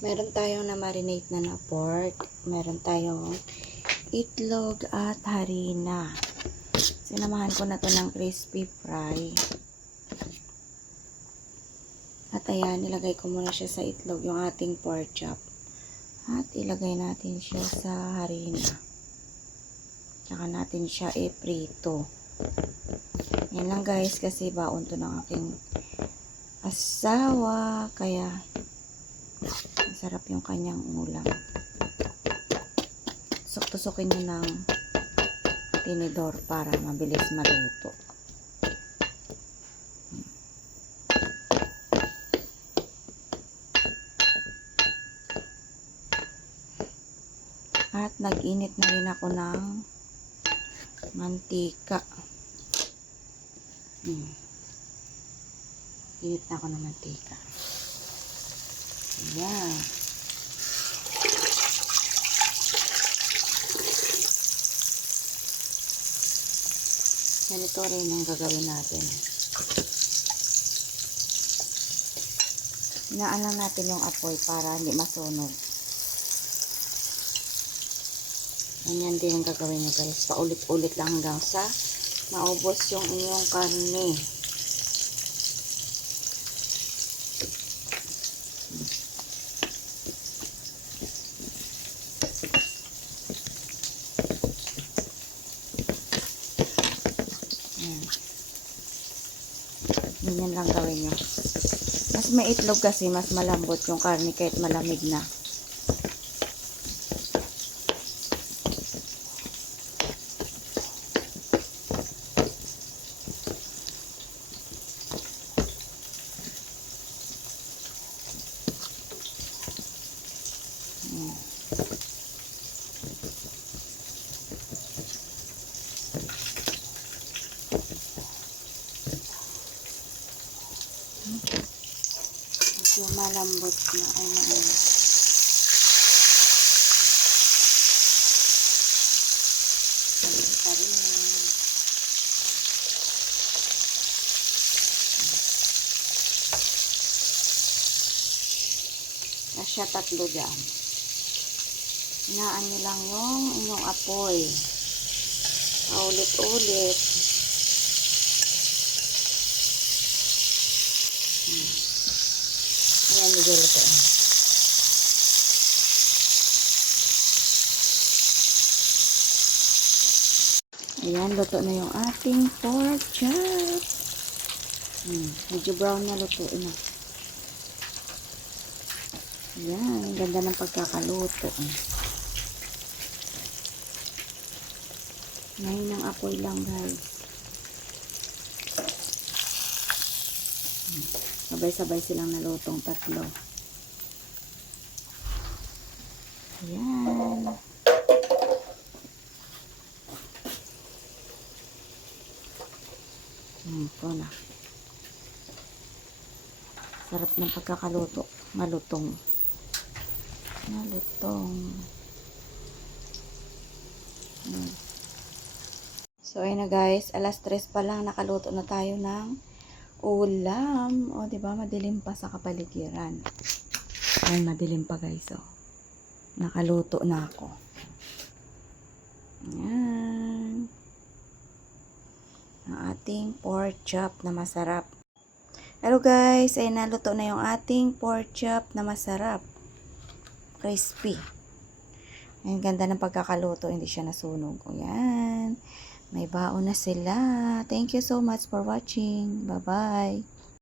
Meron tayong na-marinate na pork. Meron tayong itlog at harina. Sinamahan ko na to ng crispy fry. At ayan, nilagay ko muna siya sa itlog, yung ating pork chop. At ilagay natin siya sa harina. Tsaka natin siya i-prito. Yan lang guys, kasi baon to ng aking asawa. Kaya masarap yung kanyang ulam. Tusok-tusokin nyo ng tinidor para mabilis maluto. At nag-init na rin ako ng mantika. Init na ako ng mantika. Ayan. Ganito rin ang gagawin natin. Hinaan lang natin yung apoy para hindi masunog. Ganyan din ang gagawin nyo guys. Paulit-ulit lang hanggang sa maubos yung inyong karne. Ganyan lang gawin nyo. Mas may itlog kasi mas malambot yung karne kahit malamig na. Medyo malambot na ay ano. Pa rin. Kasya tatlo dyan. Hinaan nyo lang yung inyong apoy. Paulit-ulit. Ayan, medyo luto. Ayan, luto na yung ating pork chop. Medyo brown na luto na. Ayan, ganda ng pagkakaluto. Ngayon ang apoy lang guys. Sabay-sabay silang nalutong tatlo. Ayan. Ito na. Sarap ng pagkakaluto. Malutong. Malutong. So, ayun na guys. Alas 3 pa lang. Nakaluto na tayo ng ulam. O, diba? Madilim pa sa kapaligiran. Ay, madilim pa guys. O. Nakaluto na ako. Ayan. Ang ating pork chop na masarap. Hello guys. Ay, naluto na yung ating pork chop na masarap. Crispy. Ayan, ganda ng pagkakaluto. Hindi siya nasunog. Ayan. May baon na sila. Thank you so much for watching. Bye-bye.